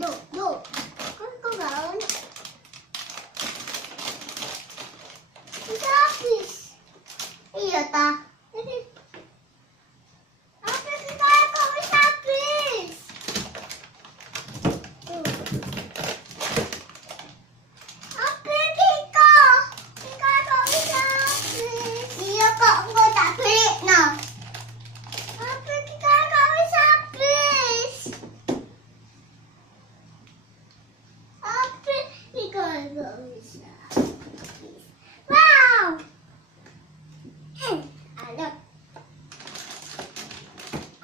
Duh. Kok gaun? Bisa habis. Iya, ta. Apa kita kok bisa habis? Apa Kika? Kika kok bisa habis? Iya kok, enggak tak beli, nah. Apa Kika kok bisa habis? Apa Kika kok bisa habis? Wow! Ada.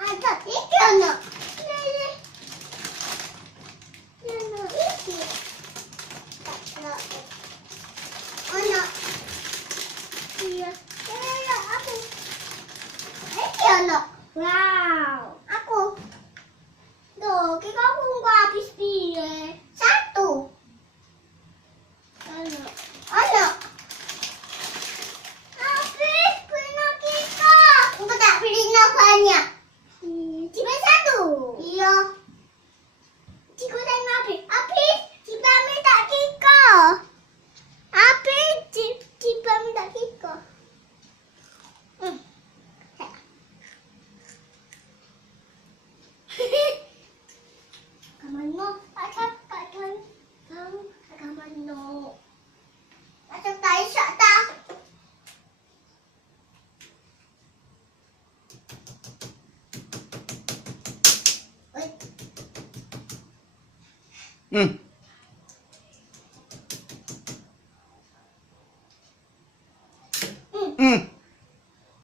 Ada iki ono. Ono iki. Ono. Iya. Aku. Iki ono. Wow. Aku. Duh, kita aku nggak habis piye. Satu. Ono. Ono. Habis punya kita. Enggak tak belinya banyak. Cuma satu. Iya. Ciku dan habis. Habis. Cipa minta Kika. Habis. Cipa minta Kika. Kamu pasal kawan kamu kamu pasal tai sak ta. Oi.